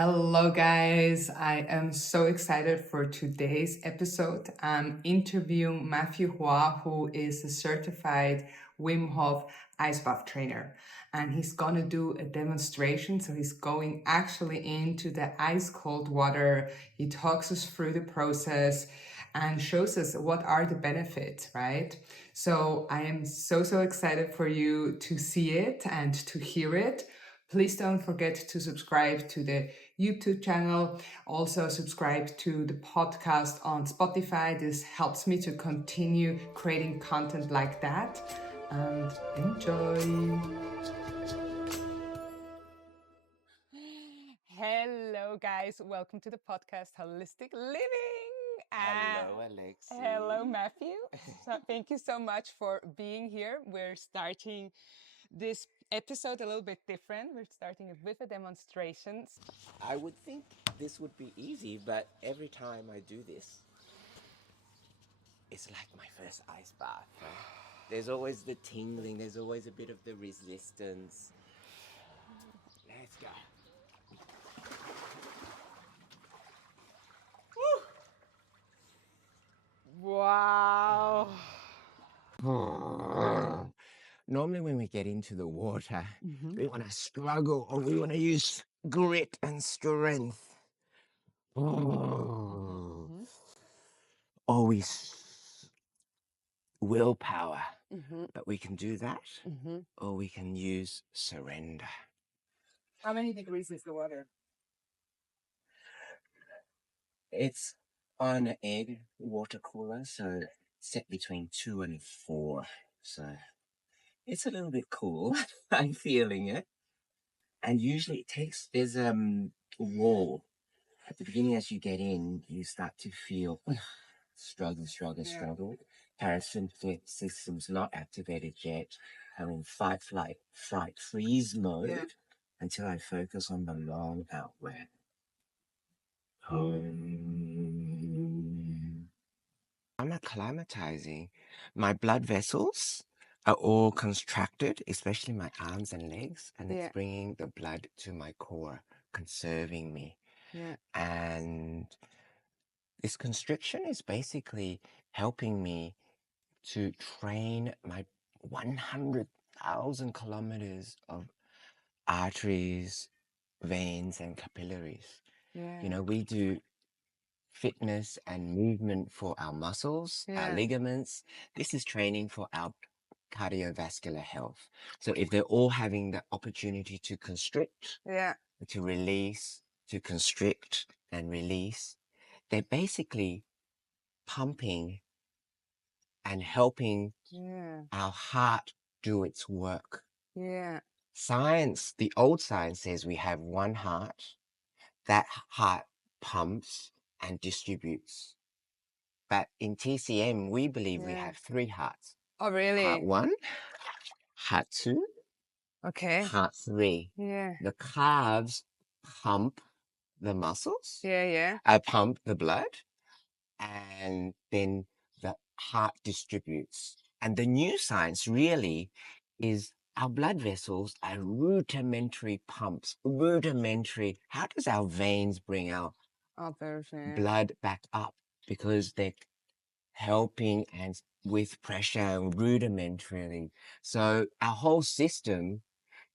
Hello, guys. I am so excited for today's episode. I'm interviewing Matthew Hua, who is a certified Wim Hof ice bath trainer. And he's going to do a demonstration. So he's going actually into the ice cold water. He talks us through the process and shows us what are the benefits, right? So I am so excited for you to see it and to hear it. Please don't forget to subscribe to the YouTube channel. Also subscribe to the podcast on Spotify. This helps me to continue creating content like that. And enjoy. Hello, guys. Welcome to the podcast Holistic Living. Hello, Alexi. Hello, Matthew. So, thank you so much for being here. We're starting this episode a little bit different. We're starting it with a demonstration. I would think this would be easy, but every time I do this, it's like my first ice bath. Right? There's always the tingling, there's always a bit of the resistance. Let's go. Wow. Normally when we get into the water, we want to struggle or we want to use grit and strength. Always willpower. But we can do that, or we can use surrender. How many degrees is the water? It's on an egg water cooler, so set between 2 and 4. So it's a little bit cool. I'm feeling it. And usually there's a wall. At the beginning, as you get in, you start to feel struggle. Parasympathetic system's not activated yet. I'm in fight, freeze mode until I focus on the long out breath. I'm acclimatizing. My blood vessels are all contracted, especially my arms and legs, and it's bringing the blood to my core, conserving me. And this constriction is basically helping me to train my 100,000 kilometers of arteries, veins, and capillaries. You know, we do fitness and movement for our muscles, our ligaments. This is training for our cardiovascular health. So if they're all having the opportunity to constrict, to release, to constrict and release, they're basically pumping and helping our heart do its work. Science, the old science says we have one heart. That heart pumps and distributes. But in TCM, we believe we have 3 hearts. Oh, really? Heart 1, heart 2, heart 3. The calves pump the muscles, pump the blood, and then the heart distributes. And the new science really is our blood vessels are rudimentary pumps. How does our veins bring our blood back up? Because they're helping and with pressure and rudimentarily. So our whole system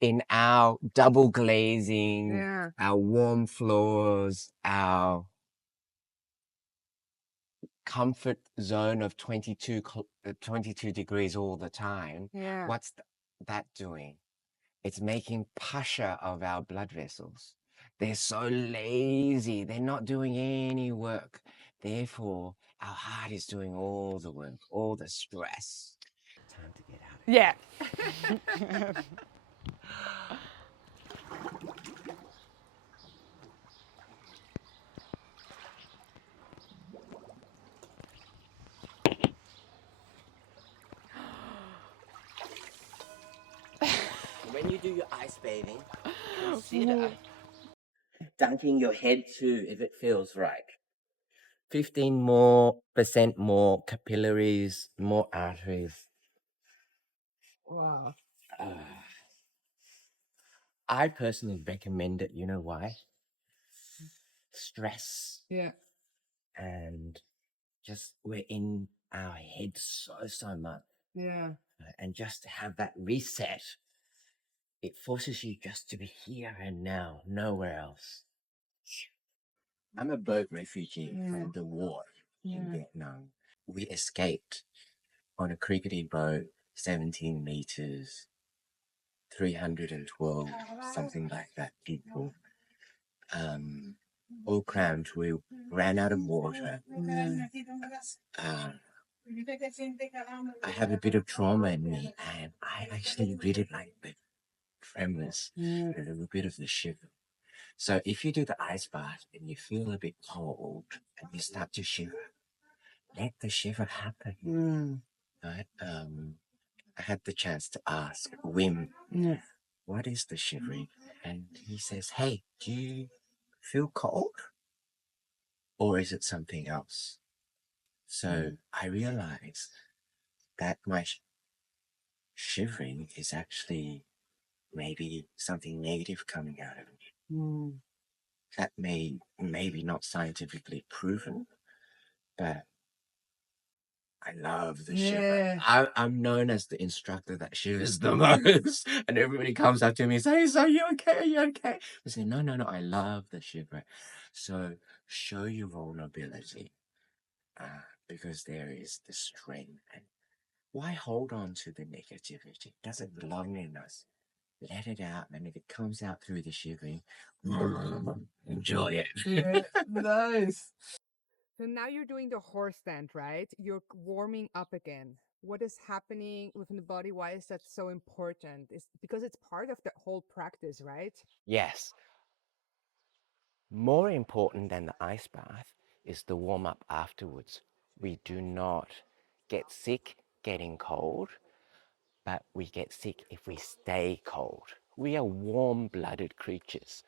in our double glazing, our warm floors, our comfort zone of 22 degrees all the time, what's that doing? It's making pasha of our blood vessels. They're so lazy. They're not doing any work. Therefore, our heart is doing all the work, all the stress. Time to get out of here. When you do your ice bathing, consider dunking your head too if it feels right. 15% more capillaries, more arteries. Wow. I personally recommend it. You know why? stress. Yeah. And just we're in our head so much. Yeah. And just to have that reset, it forces you just to be here and now, nowhere else. I'm a boat refugee from the war in Vietnam. We escaped on a crickety boat, 17 meters, 312, something like that, people. All crammed. We ran out of water. I have a bit of trauma in me, and I actually really like the tremors, a little bit of the shiver. So if you do the ice bath and you feel a bit cold and you start to shiver, let the shiver happen. Right? I had the chance to ask Wim, what is the shivering? And he says, hey, do you feel cold? Or is it something else? So I realized that my shivering is actually maybe something negative coming out of me. That maybe not scientifically proven, but I love the shiver. I'm known as the instructor that shivers the most. And everybody comes up to me and says, are you okay? Are you okay? I say, no, I love the shiver. So show your vulnerability because there is the strength. And why hold on to the negativity? It doesn't belong in us. Let it out. And if it comes out through the shivering, enjoy it. Yeah, nice. So now you're doing the horse stand, right? You're warming up again. What is happening within the body? Why is that so important? It's because it's part of the whole practice, right? Yes. More important than the ice bath is the warm up afterwards. We do not get sick getting cold, but we get sick if we stay cold. We are warm blooded creatures.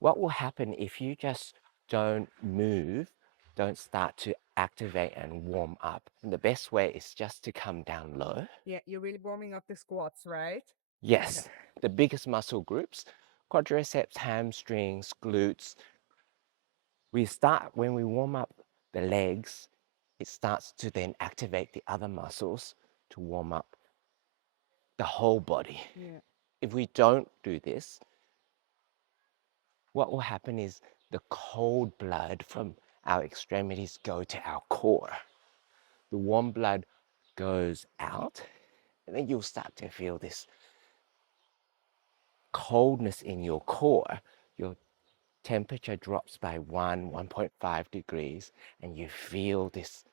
What will happen if you just don't move, don't start to activate and warm up? And the best way is just to come down low. Yeah, you're really warming up the squats, right? Yes, the biggest muscle groups, quadriceps, hamstrings, glutes. We start when we warm up the legs, it starts to then activate the other muscles to warm up the whole body. Yeah. If we don't do this, what will happen is the cold blood from our extremities go to our core. The warm blood goes out, and then you'll start to feel this coldness in your core. Your temperature drops by 1.5 degrees, and you feel this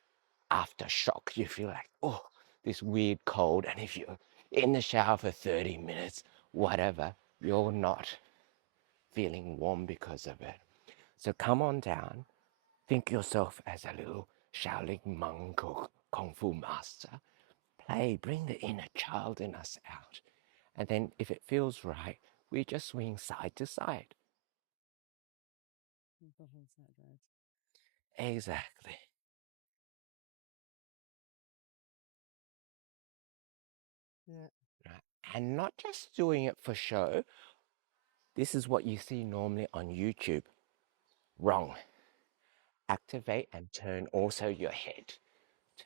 aftershock. You feel like, oh, this weird cold. And if you're in the shower for 30 minutes, whatever, you're not feeling warm because of it. So come on down. Think yourself as a little Shaolin monk or Kung Fu master. Play, bring the inner child in us out. And then if it feels right, we just swing side to side. Exactly. Yeah. Right. And not just doing it for show. This is what you see normally on YouTube. Wrong. Activate and turn also your head.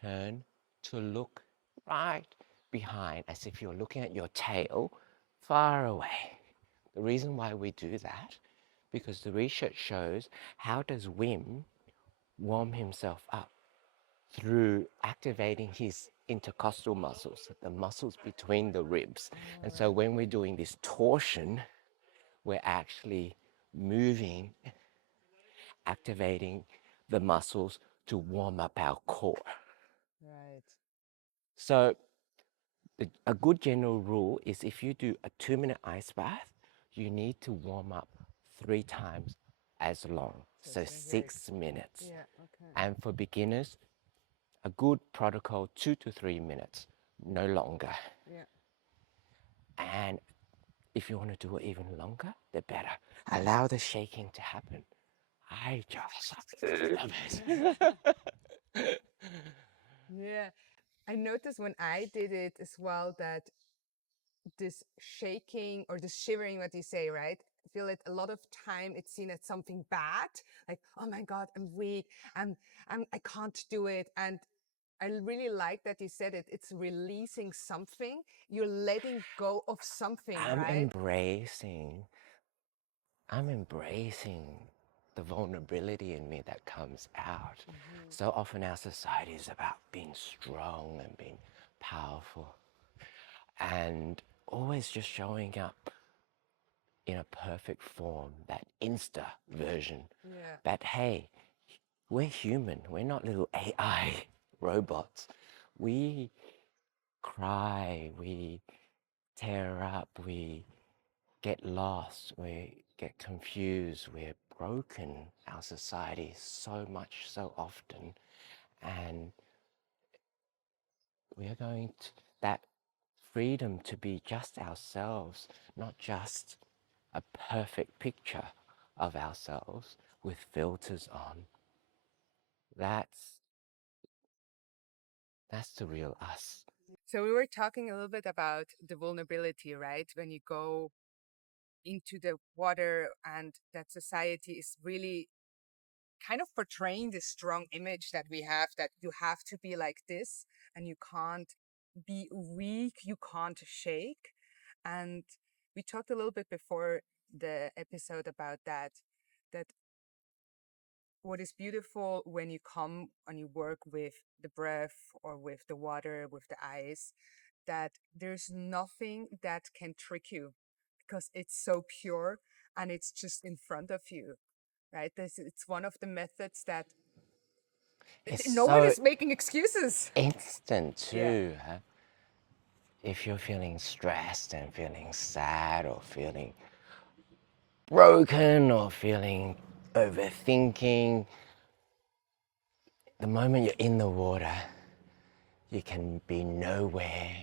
Turn to look right behind as if you're looking at your tail far away. The reason why we do that, because the research shows how does Wim warm himself up through activating his intercostal muscles, the muscles between the ribs. And so when we're doing this torsion, we're actually moving, activating the muscles to warm up our core. Right. So a good general rule is if you do a 2-minute ice bath, you need to warm up 3 times as long, so 6 minutes. Yeah, okay. And for beginners, a good protocol, 2 to 3 minutes, no longer. Yeah. And if you want to do it even longer, the better. Allow the shaking to happen. I just love it. Yeah. I noticed when I did it as well that this shaking or the shivering, what you say, right? feel it a lot of time it's seen as something bad, like, oh my God, I'm weak, I can't do it. And I really like that you said it. It's releasing something. You're letting go of something, I'm right? embracing the vulnerability in me that comes out. So often our society is about being strong and being powerful and always just showing up in a perfect form, that Insta version. Yeah. But hey, we're human. We're not little AI robots. We cry, we tear up, we get lost, we get confused, we're broken. Our society so much, so often. And we are going to that freedom to be just ourselves, not just a perfect picture of ourselves with filters on. That's the real us. So we were talking a little bit about the vulnerability, right? When you go into the water, and that society is really kind of portraying this strong image that we have, that you have to be like this and you can't be weak, you can't shake. And we talked a little bit before the episode about that what is beautiful when you come and you work with the breath or with the water, with the ice, that there's nothing that can trick you because it's so pure and it's just in front of you, right? It's one of the methods that It's no one so is making excuses. instant Yeah. too. Huh? If you're feeling stressed and feeling sad or feeling broken or feeling overthinking, the moment you're in the water, you can be nowhere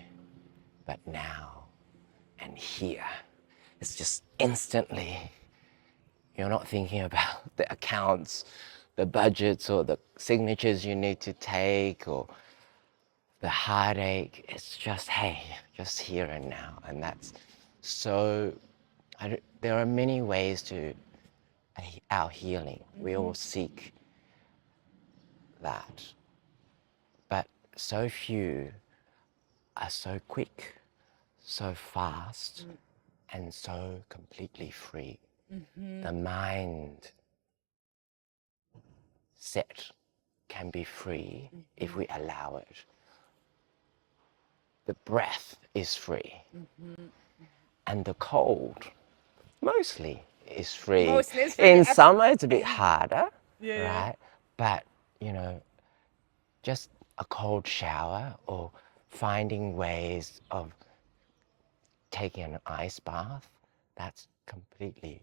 but now and here. It's just instantly, you're not thinking about the accounts, the budgets, or the signatures you need to take, or the heartache. It's just, hey, just here and now. And that's so, there are many ways to our healing. We all seek that. But so few are so quick, so fast, and so completely free. The mind set can be free if we allow it. The breath is free, and the cold mostly is free. Mostly it's free. In summer, it's a bit harder, Yeah. right? But, you know, just a cold shower or finding ways of taking an ice bath, that's completely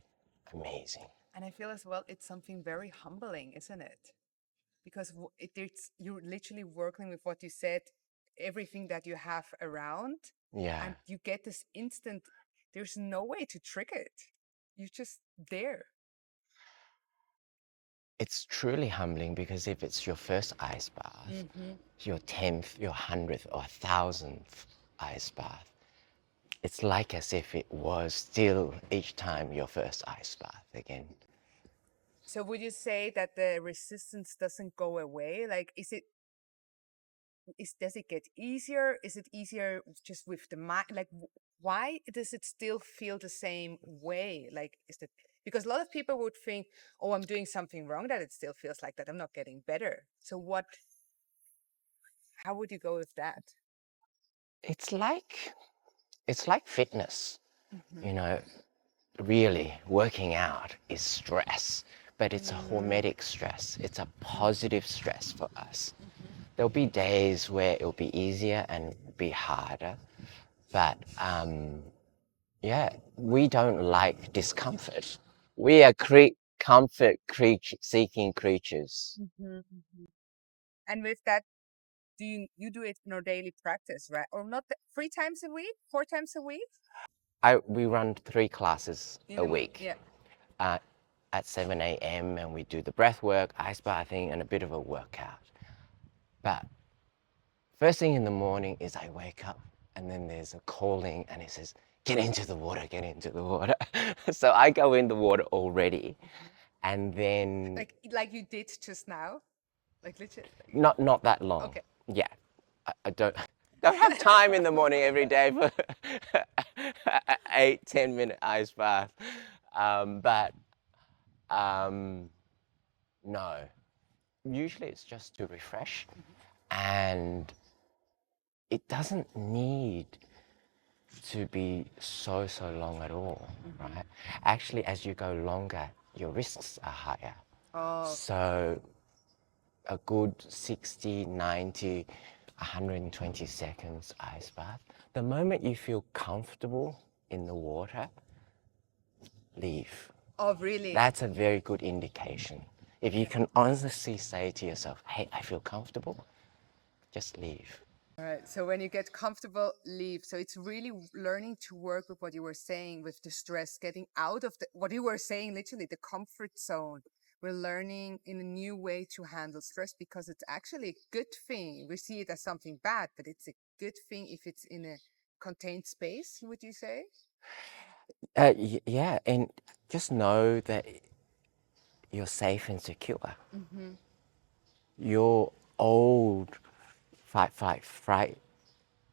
amazing. And I feel as well, it's something very humbling, isn't it? Because you're literally working with what you said, everything that you have around, Yeah. and you get this instant. There's no way to trick it. You're just there. It's truly humbling because if it's your first ice bath, your 10th, your 100th, or 1,000th ice bath, it's like as if it was still each time your first ice bath again. So would you say that the resistance doesn't go away? Like, does it get easier? Is it easier just with the mind? Like, why does it still feel the same way? Like, is it because a lot of people would think, oh, I'm doing something wrong, that it still feels like that. I'm not getting better. So how would you go with that? It's like fitness, you know, really working out is stress, but it's a hormetic stress. It's a positive stress for us. There'll be days where it'll be easier and be harder, but yeah, we don't like discomfort. We are comfort seeking creatures. And with that, do you do it in your daily practice, right? Or not 3 times a week, 4 times a week? We run 3 classes In a the week yeah. uh, at 7 a.m. and we do the breath work, ice bathing, and a bit of a workout. But first thing in the morning is I wake up and then there's a calling and it says, get into the water, get into the water. So I go in the water already, and then like you did just now, like literally. not that long. Okay. Yeah, I don't have time in the morning every day for 8-10 minute ice bath. But no, usually it's just to refresh, and it doesn't need to be so long at all, right? Actually, as you go longer, your risks are higher. Oh. So a good 60, 90, 120 seconds ice bath. The moment you feel comfortable in the water, leave. Oh, really? That's a very good indication. If you can honestly say to yourself, hey, I feel comfortable, just leave. All right. So when you get comfortable, leave. So it's really learning to work with what you were saying with the stress, getting out of what you were saying, literally the comfort zone. We're learning in a new way to handle stress because it's actually a good thing. We see it as something bad, but it's a good thing if it's in a contained space, would you say? Yeah, and just know that you're safe and secure. Your old fight, flight, fright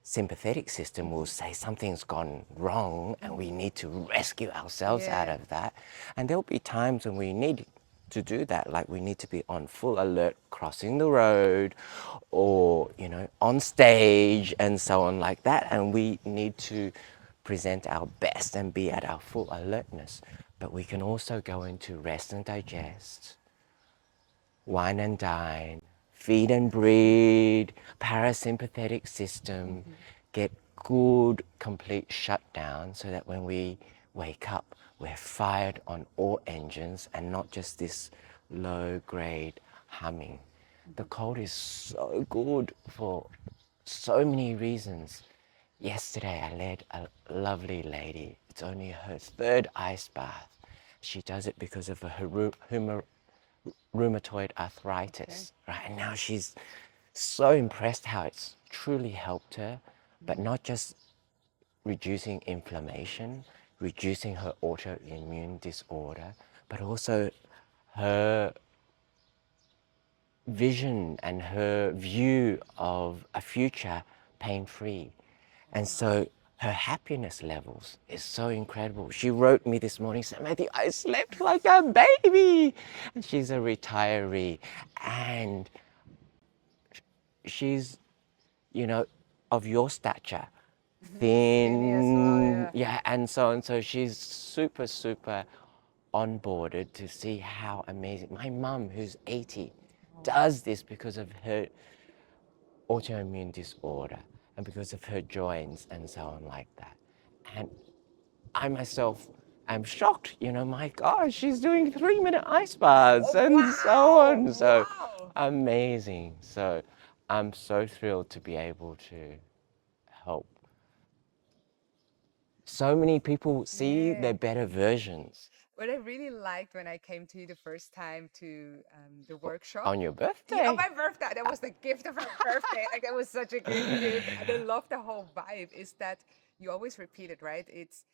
sympathetic system will say something's gone wrong and we need to rescue ourselves out of that. And there'll be times when we need to do that, like we need to be on full alert crossing the road or, you know, on stage and so on like that. And we need to present our best and be at our full alertness. But we can also go into rest and digest, wine and dine, feed and breed, parasympathetic system, get good complete shutdown so that when we wake up, we're fired on all engines and not just this low grade humming. The cold is so good for so many reasons. Yesterday I led a lovely lady. It's only her third ice bath. She does it because of her rheumatoid arthritis, right? And now she's so impressed how it's truly helped her, but not just reducing inflammation, reducing her autoimmune disorder, but also her vision and her view of a future pain-free. And so her happiness levels is so incredible. She wrote me this morning, said, Matthew, I slept like a baby. And she's a retiree. And she's, you know, of your stature, Skinny as well, thin, yeah. yeah, and so on. So she's super onboarded to see how amazing. My mum, who's 80, does this because of her autoimmune disorder and because of her joints and so on like that. And I myself am shocked, you know, my gosh, she's doing 3-minute ice baths and so on. So amazing. So I'm so thrilled to be able to help so many people see their better versions. What I really liked when I came to you the first time to the workshop. On your birthday. Yeah, on my birthday. That was the gift of my birthday. Like, that was such a good gift. And I love the whole vibe is that you always repeat it, right? It's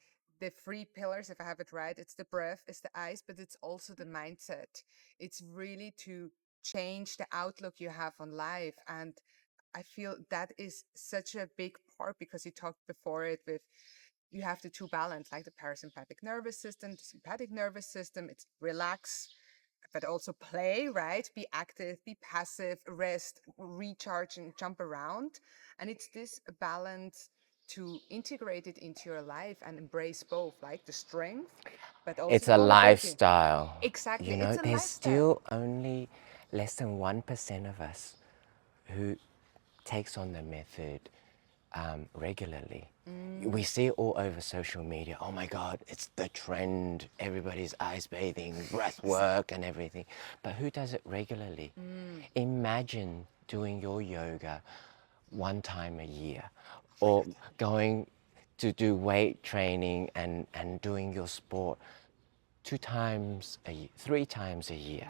the three pillars, if I have it right. It's the breath, it's the ice, but it's also the mindset. It's really to change the outlook you have on life. And I feel that is such a big part because you talked before it with you have the two balance, like the parasympathetic nervous system, the sympathetic nervous system. It's relax, but also play, right? Be active, be passive, rest, recharge, and jump around. And it's this balance to integrate it into your life and embrace both, like the strength, but also It's the a vulnerability. lifestyle. Exactly, You it's know, a there's lifestyle. still only less than 1% of us who takes on the method regularly. We see it all over social media. Oh my God, it's the trend. Everybody's ice bathing, breath work, and everything. But who does it regularly? Imagine doing your yoga one time a year or going to do weight training and doing your sport 2 times a year, 3 times a year,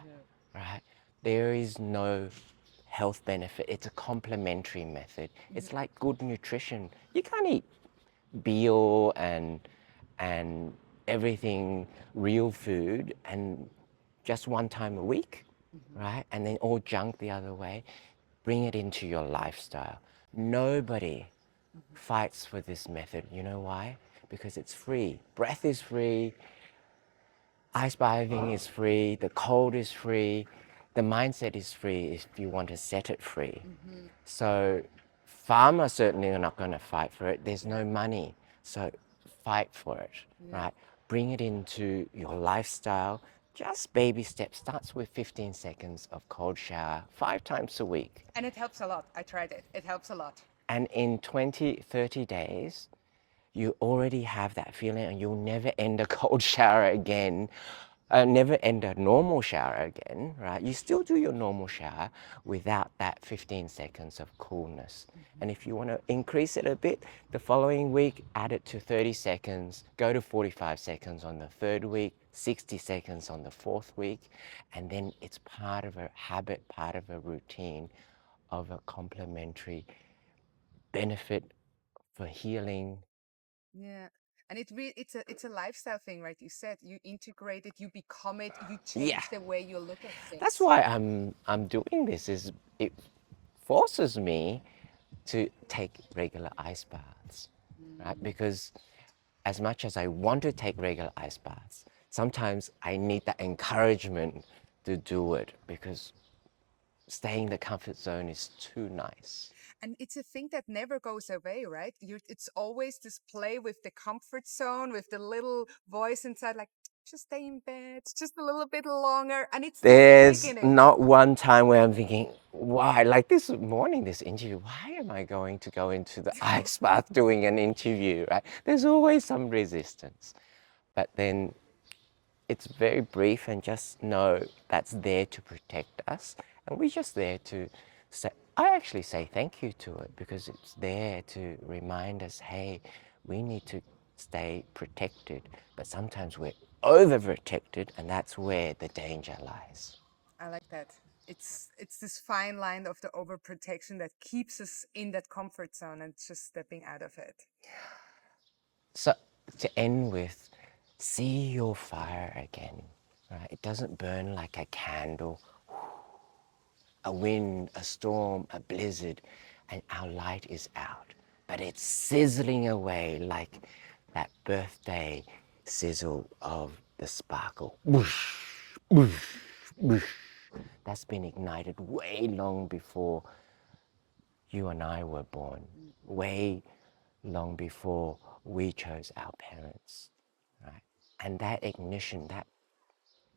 right? There is no health benefit. It's a complementary method. It's like good nutrition. You can't eat bio and everything real food and just one time a week, right? And then all junk the other way. Bring it into your lifestyle. Nobody fights for this method. You know why? Because it's free. Breath is free. Ice bathing is free. The cold is free. The mindset is free if you want to set it free. So farmers certainly are not going to fight for it. There's no money. So fight for it, right? Bring it into your lifestyle. Just baby steps. Starts with 15 seconds of cold shower 5 times a week. And it helps a lot. I tried it. It helps a lot. And in 20, 30 days, you already have that feeling and you'll never end a cold shower again. Never end a normal shower again, right? You still do your normal shower without that 15 seconds of coolness. And if you want to increase it a bit, the following week, add it to 30 seconds, go to 45 seconds on the third week, 60 seconds on the fourth week, and then it's part of a habit, part of a routine of a complementary benefit for healing. Yeah. And it's a lifestyle thing, right? You said you integrate it, you become it, you change the way you look at things. That's why I'm doing this. Is it forces me to take regular ice baths, right? Because as much as I want to take regular ice baths, sometimes I need that encouragement to do it because staying in the comfort zone is too nice. And it's a thing that never goes away, right? It's always this play with the comfort zone, with the little voice inside, like, just stay in bed, just a little bit longer. And it's this There's trick in it. not one time where I'm thinking, why? Like this morning, this interview, why am I going to go into the ice bath doing an interview, right? There's always some resistance. But then it's very brief and just know that's there to protect us. And we're just there to say, I actually say thank you to it because it's there to remind us, hey, we need to stay protected. But sometimes we're overprotected, and that's where the danger lies. I like that. It's this fine line of the overprotection that keeps us in that comfort zone and just stepping out of it. So to end with, see your fire again, right? It doesn't burn like a candle, a wind, a storm, a blizzard, and our light is out. But it's sizzling away like that birthday sizzle of the sparkle. Whoosh, whoosh, whoosh. That's been ignited way long before you and I were born, way long before we chose our parents, right? And that ignition, that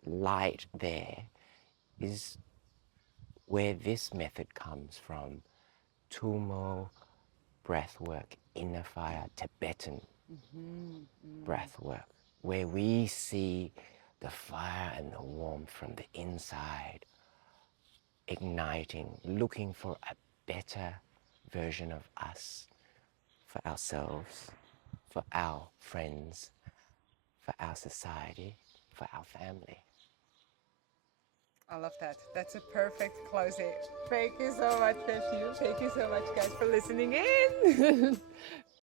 light there is where this method comes from. Tumo breath work, inner fire, Tibetan breath work, where we see the fire and the warmth from the inside, igniting, looking for a better version of us, for ourselves, for our friends, for our society, for our family. I love that. That's a perfect closing. Thank you so much, Matthew. Thank you so much, guys, for listening in.